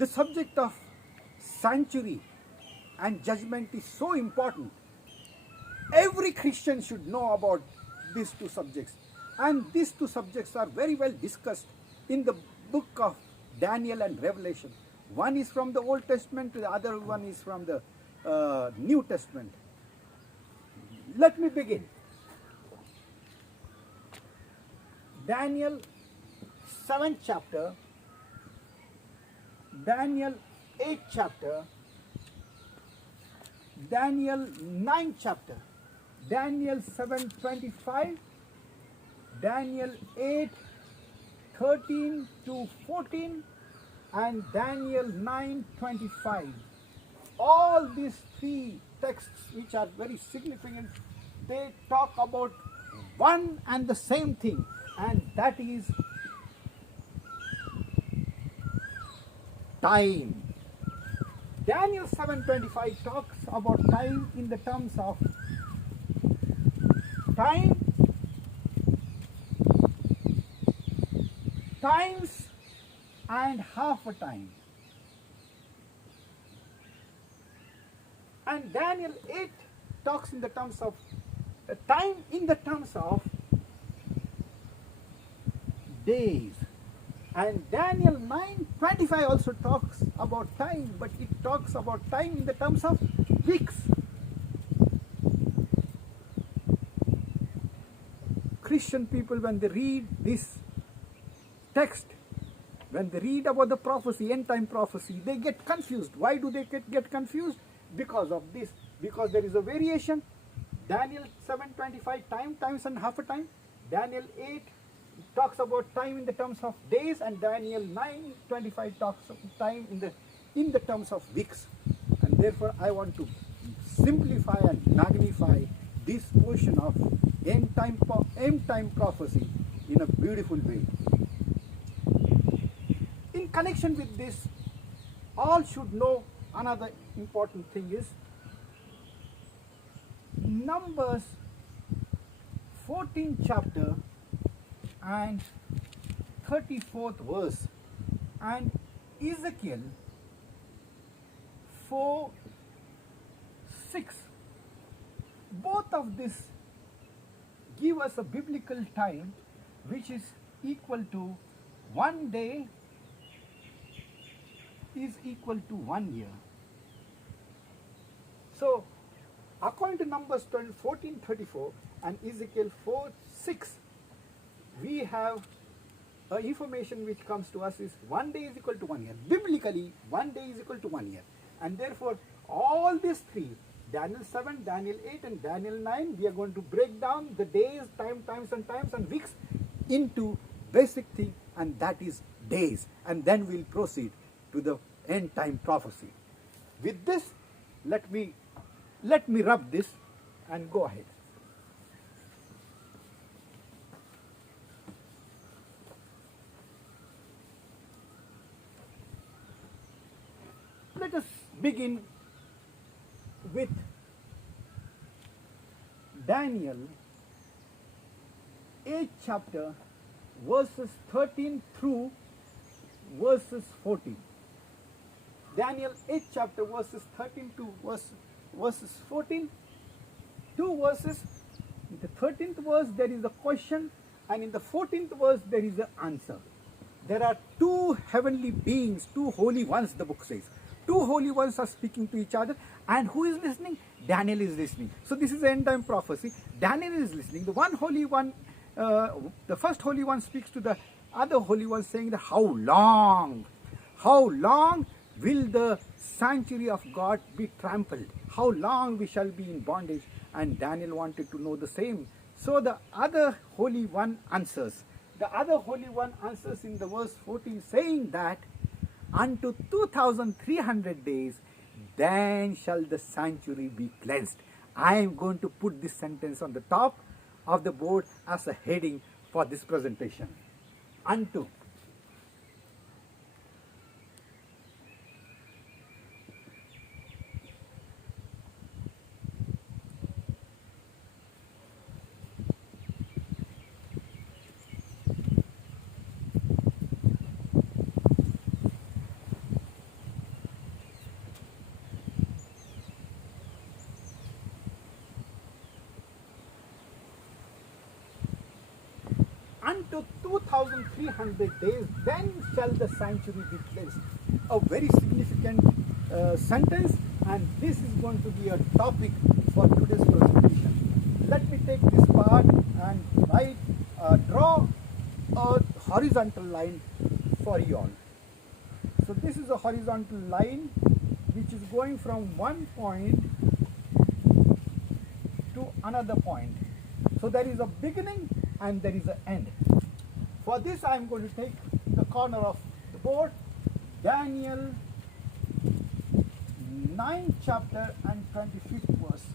The subject of sanctuary and judgment is so important. Every Christian should know about these two subjects. And these two subjects are very well discussed in the book of Daniel and Revelation. One is from the Old Testament, the other one is from the New Testament. Let me begin. Daniel 7th chapter, Daniel 8th chapter, Daniel 9th chapter, Daniel 7:25, Daniel 8:13 to 14, and Daniel 9:25. All these three texts, which are very significant, they talk about one and the same thing, and that is time. Daniel 7:25 talks about time in the terms of time, times, and half a time. And Daniel 8 talks in the terms of time in the terms of days. And Daniel 9:25 also talks about time, but it talks about time in the terms of weeks. Christian people, when they read this text, when they read about the prophecy, end time prophecy, they get confused. Why do they get confused? Because of this. Because there is a variation. Daniel 7:25 time, times, and half a time. Daniel 8 talks about time in the terms of days, and Daniel 9:25 talks of time in the terms of weeks. And therefore I want to simplify and magnify this portion of end time prophecy in a beautiful way. In connection with this, all should know another important thing is Numbers 14th chapter and 34th verse, and Ezekiel 4:6. Both of these give us a biblical time which is equal to 1 day is equal to 1 year. So according to Numbers 14:34 and Ezekiel 4:6, we have information which comes to us is 1 day is equal to 1 year. Biblically, 1 day is equal to 1 year. And therefore, all these three, Daniel 7, Daniel 8, and Daniel 9, we are going to break down the days, times, and weeks into basic thing, and that is days. And then we'll proceed to the end time prophecy. With this, let me rub this and go ahead. Let us begin with Daniel 8th chapter, verses 13 through verses 14. Daniel 8th chapter, verses 13 to verses 14. Two verses. In the 13th verse there is a question, and in the 14th verse there is an answer. There are two heavenly beings, two holy ones, the book says. Two holy ones are speaking to each other, and who is listening? Daniel is listening. So this is the end time prophecy. Daniel is listening. The one holy one, the first holy one speaks to the other holy one, saying that how long will the sanctuary of God be trampled? How long we shall be in bondage? And Daniel wanted to know the same. So the other holy one answers. The other holy one answers in the verse 14, saying that unto 2,300 days, then shall the sanctuary be cleansed. I am going to put this sentence on the top of the board as a heading for this presentation. Unto. 2300 days, then shall the sanctuary be cleansed. A very significant sentence, and this is going to be a topic for today's presentation. Let me take this part and draw a horizontal line for you all. So this is a horizontal line which is going from one point to another point. So there is a beginning and there is an end. For this I am going to take the corner of the board, Daniel 9th chapter and 25th verse.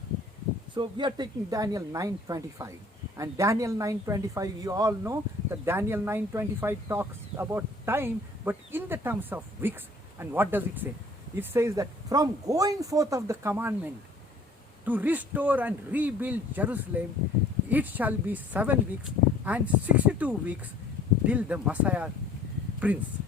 So we are taking Daniel 9:25, and Daniel 9:25, you all know that Daniel 9:25 talks about time, but in the terms of weeks. And what does it say? It says that from going forth of the commandment to restore and rebuild Jerusalem, it shall be 7 weeks and 62 weeks till the Messiah Prince.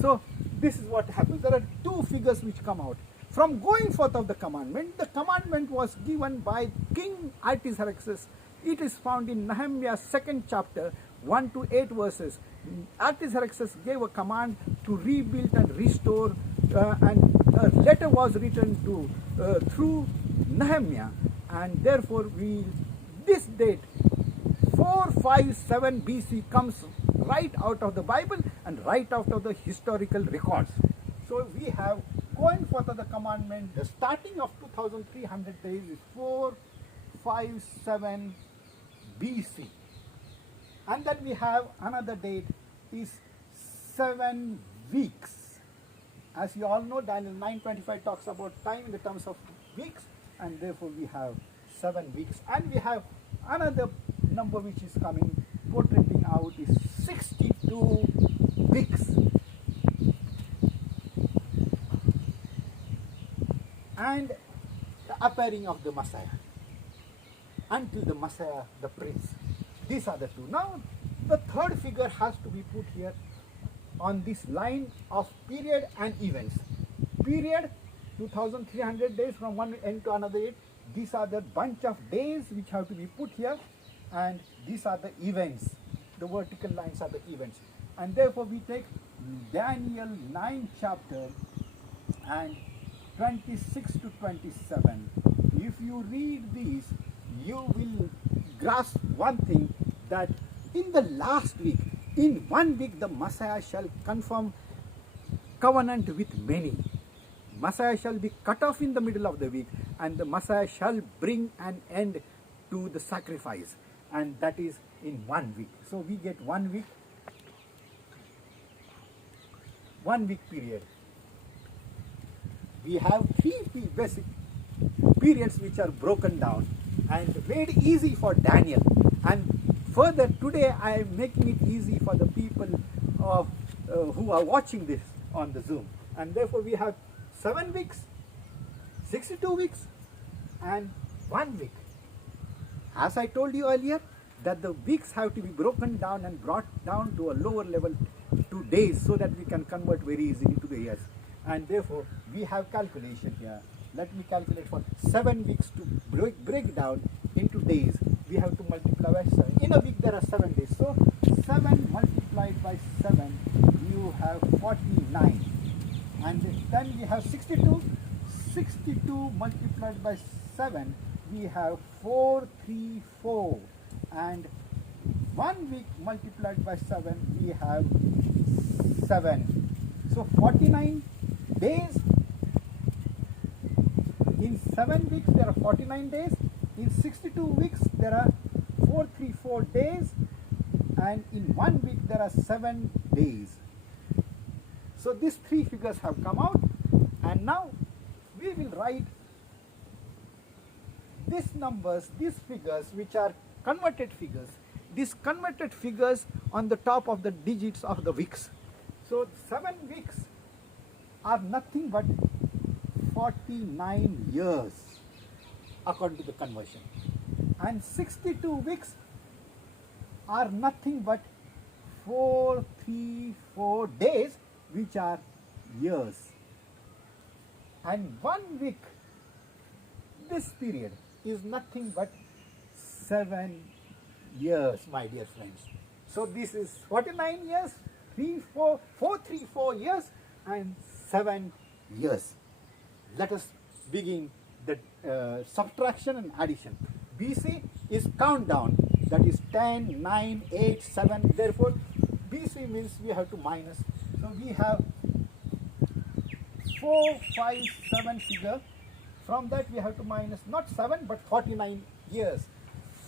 So this is what happens. There are two figures which come out. From going forth of the commandment was given by King Artaxerxes. It is found in Nehemiah 2nd chapter 1 to 8 verses. Artaxerxes gave a command to rebuild and restore, and a letter was written to through Nehemiah, and therefore this date 457 BC comes right out of the Bible and right out of the historical records. So we have going forth of the commandment, the starting of 2300 days is 457 BC. And then we have another date is 7 weeks. As you all know, Daniel 9:25 talks about time in the terms of weeks, and therefore we have 7 weeks. And we have another number which is coming, portraying out is 62 weeks. And the appearing of the Messiah, until the Messiah, the Prince. These are the two. Now, the third figure has to be put here on this line of period and events. Period, 2300 days from one end to another end. These are the bunch of days which have to be put here, and these are the events. The vertical lines are the events. And therefore we take Daniel 9th chapter and 26 to 27. If you read these, you will grasp one thing, that in the last week, in 1 week, the Messiah shall confirm covenant with many. Messiah shall be cut off in the middle of the week, and the Messiah shall bring an end to the sacrifice, and that is in 1 week. So we get 1 week, 1 week period. We have three basic periods which are broken down and made easy for Daniel. And further, today I am making it easy for the people who are watching this on the Zoom. And therefore we have 7 weeks, 62 weeks, and 1 week. As I told you earlier, that the weeks have to be broken down and brought down to a lower level to days, so that we can convert very easily to the years. And therefore we have calculation here. Let me calculate for 7 weeks to break down into days. We have to multiply by 7. In a week there are 7 days. So 7 multiplied by 7, you have 49. And then we have 62. 62 multiplied by 7, we have 434. And 1 week multiplied by 7, we have 7. So 49 days. In 7 weeks there are 49 days. In 62 weeks there are 434 days, and in 1 week there are 7 days. So these three figures have come out, and now we will write these numbers, these figures which are converted figures, these converted figures on the top of the digits of the weeks. So 7 weeks are nothing but 49 years according to the conversion, and 62 weeks are nothing but 434 days, which are years. And 1 week, this period, is nothing but 7 years, my dear friends. So this is 49 years, 434 years, and 7 years. Let us begin the subtraction and addition. BC is countdown, that is 10, 9, 8, 7. Therefore, BC means we have to minus. So we have 4, 5, 7 figure. From that we have to minus not 7 but 49 years.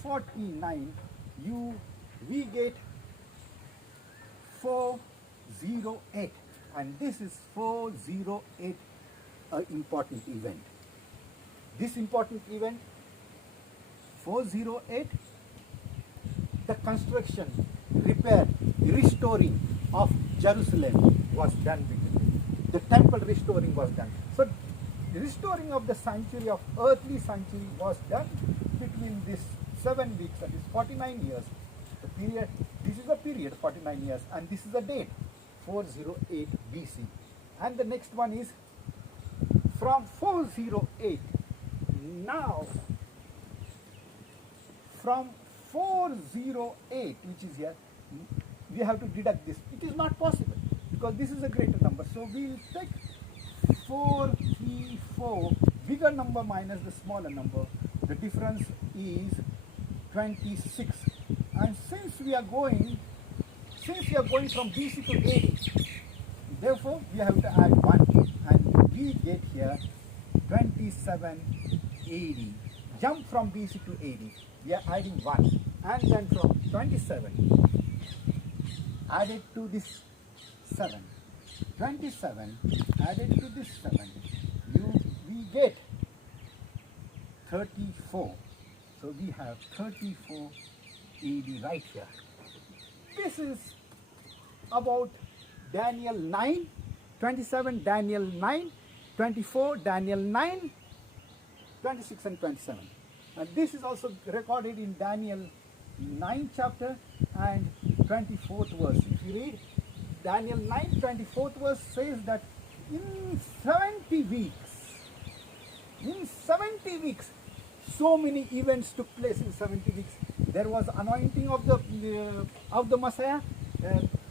49, we get 408, and this is 408, an important event. This important event, 408, the construction, repair, restoring of Jerusalem was done between. The temple restoring was done. So the restoring of the sanctuary, of earthly sanctuary, was done between this 7 weeks, that is 49 years. The period, this is the period 49 years, and this is the date 408 BC. And the next one is from 408. Now from 408, which is here, we have to deduct this. It is not possible because this is a greater number. So we will take 434, bigger number minus the smaller number. The difference is 26. And since we are going from BC to AD, therefore we have to add 1, and we get here 27 AD. Jump from BC to AD, we are adding 1, and then from 27 added to this 7, 27 added to this 7, we get 34. So we have 34 AD right here. This is about Daniel 9, 27 Daniel 9, 24 Daniel 9, 26 and 27. And this is also recorded in Daniel 9 chapter and 24th verse. If you read Daniel 9, 24th verse says that in 70 weeks, so many events took place in 70 weeks. There was anointing of the Messiah.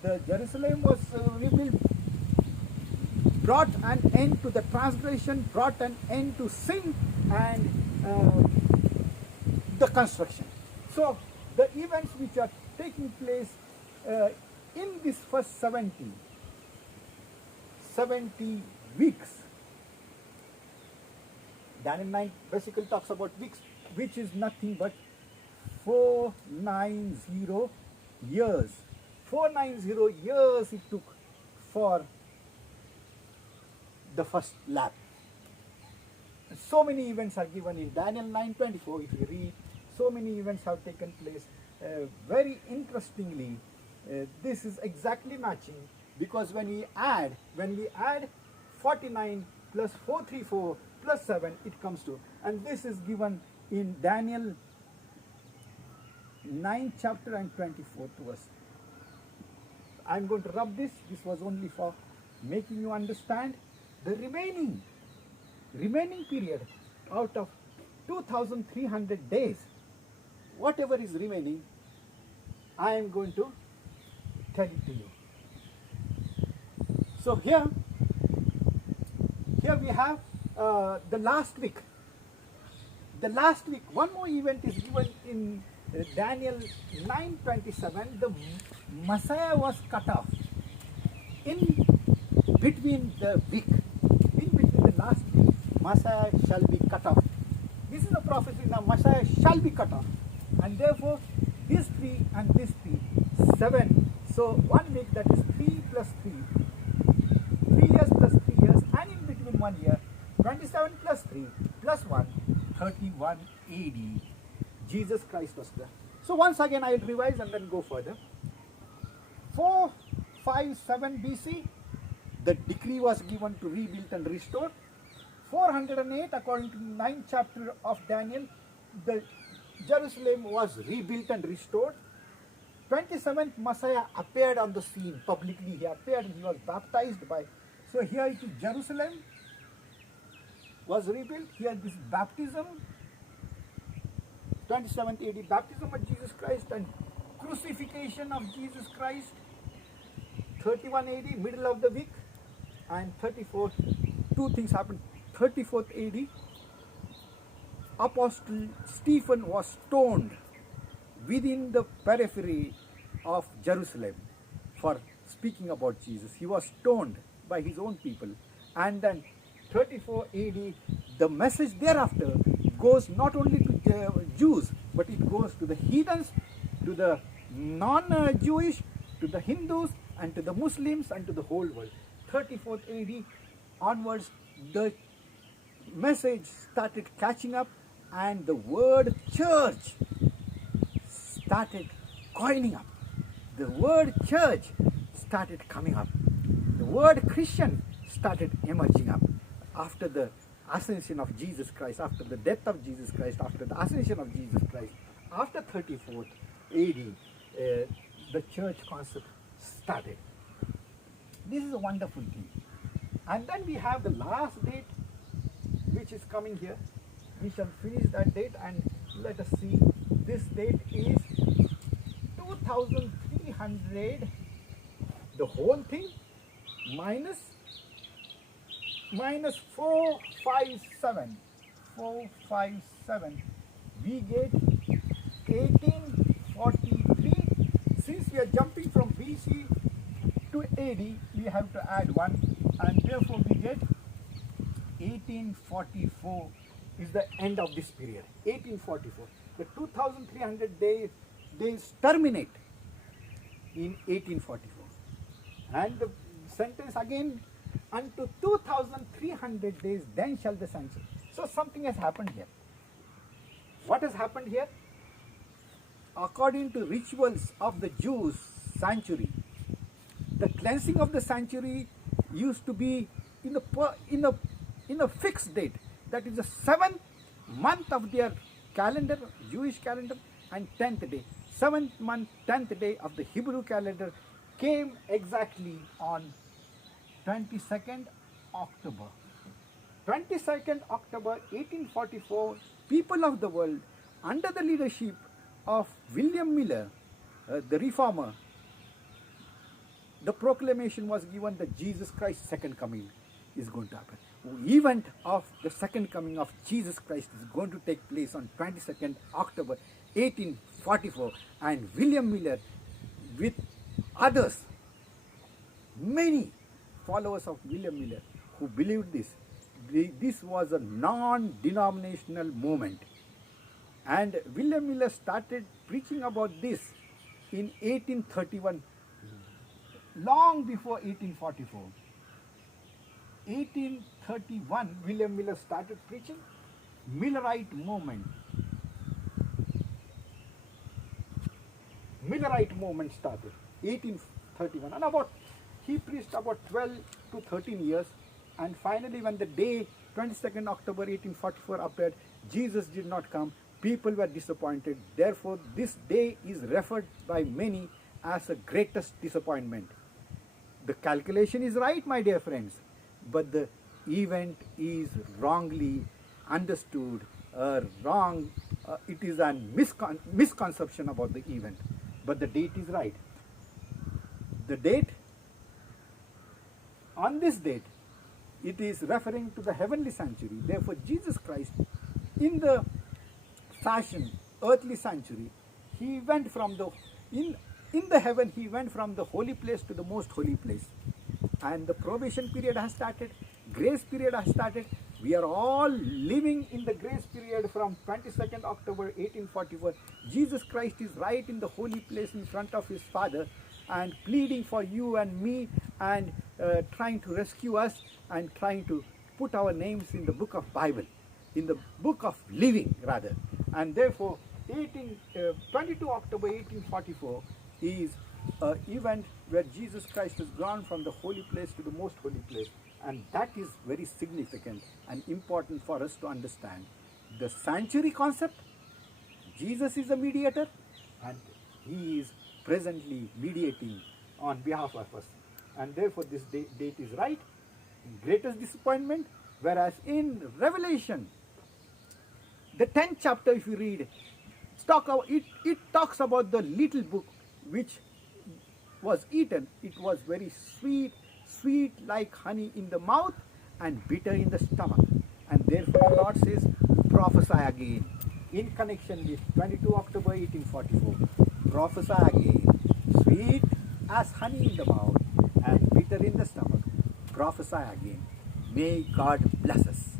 The Jerusalem was rebuilt, brought an end to the transgression, brought an end to sin, and the construction. So the events which are taking place in this first 70 weeks, Daniel 9 basically talks about weeks, which is nothing but 490 years. 490 years it took for the first lap. So many events are given in Daniel 9:24. If you read, so many events have taken place. Very interestingly, this is exactly matching, because when we add 49 plus 434 plus 7, it comes to, and this is given in Daniel 9 chapter and 24th verse. I'm going to rub this. This was only for making you understand the remaining period out of 2,300 days. Whatever is remaining, I am going to tell it to you. So here we have the last week. The last week, one more event is given in Daniel 9:27. The Messiah was cut off in between the week. In between the last week, Messiah shall be cut off. This is a prophecy now. Messiah shall be cut off, and therefore this 3 and this 3, 7. So 1 week, that is 3 plus 3. 3 years plus 3 years, and in between 1 year, 27 plus 3 plus 1, 31 AD. Jesus Christ was there. So once again I will revise and then go further. 457 BC, the decree was given to rebuild and restore. 408, according to 9th chapter of Daniel, the Jerusalem was rebuilt and restored. 27th, Messiah appeared on the scene publicly. He appeared and he was baptized by. So here it is, Jerusalem was rebuilt. Here this baptism, 27th AD, baptism of Jesus Christ and crucifixion of Jesus Christ, 31 AD, middle of the week, and 34th, two things happened. 34th AD, Apostle Stephen was stoned within the periphery of Jerusalem for speaking about Jesus. He was stoned by his own people. And then 34 AD, the message thereafter goes not only to Jews, but it goes to the heathens, to the non-Jewish, to the Hindus, and to the Muslims, and to the whole world. 34th AD onwards, the message started catching up, and the word church started coining up. The word church started coming up. The word Christian started emerging up after the ascension of Jesus Christ, after the death of Jesus Christ, after the ascension of Jesus Christ. After 34th AD, the church concept started. This is a wonderful thing. And then we have the last date, which is coming here. We shall finish that date, and let us see. This date is 2300, the whole thing, minus 457. 457. We get 1843. Since we are jumping from BC to AD, we have to add 1, and therefore we get 1844 is the end of this period. 1844. The 2300 days terminate in 1844. And the sentence again, unto 2300 days, then shall the sanctuary. So something has happened here. What has happened here? According to rituals of the Jews, sanctuary, the cleansing of the sanctuary used to be in a fixed date. That is the 7th month of their calendar, Jewish calendar, and 10th day. 7th month, 10th day of the Hebrew calendar came exactly on 22nd October. 22nd October 1844, people of the world, under the leadership of William Miller, the reformer, the proclamation was given that Jesus Christ's second coming is going to happen. Event of the second coming of Jesus Christ is going to take place on 22nd October 1844, and William Miller with others, many followers of William Miller who believed this. This was a non-denominational movement, and William Miller started preaching about this in 1831, long before 1844. 1831, William Miller started preaching. Millerite movement. Millerite movement started 1831, and he preached about 12 to 13 years, and finally when the day 22nd October 1844 appeared, Jesus did not come. People were disappointed. Therefore, this day is referred by many as the greatest disappointment. The calculation is right, my dear friends, but the event is wrongly understood, wrong. It is a misconception about the event, but the date is right. The date, on this date, it is referring to the heavenly sanctuary. Therefore, Jesus Christ, in the fashion, earthly sanctuary, he went from the, in the heaven, he went from the holy place to the most holy place. And the probation period has started, grace period has started. We are all living in the grace period from 22nd October 1844. Jesus Christ is right in the holy place in front of his Father and pleading for you and me, and trying to rescue us and trying to put our names in the book of Bible, in the book of living rather. And therefore 22 October 1844 is an event where Jesus Christ has gone from the holy place to the most holy place, and that is very significant and important for us to understand. The sanctuary concept, Jesus is a mediator, and he is presently mediating on behalf of us, and therefore this date is right. Greatest disappointment. Whereas in Revelation, the 10th chapter, if you read, it talks about the little book which was eaten, it was very sweet, sweet like honey in the mouth and bitter in the stomach. And therefore the Lord says, prophesy again. In connection with 22 October 1844, prophesy again. Sweet as honey in the mouth and bitter in the stomach. Prophesy again. May God bless us.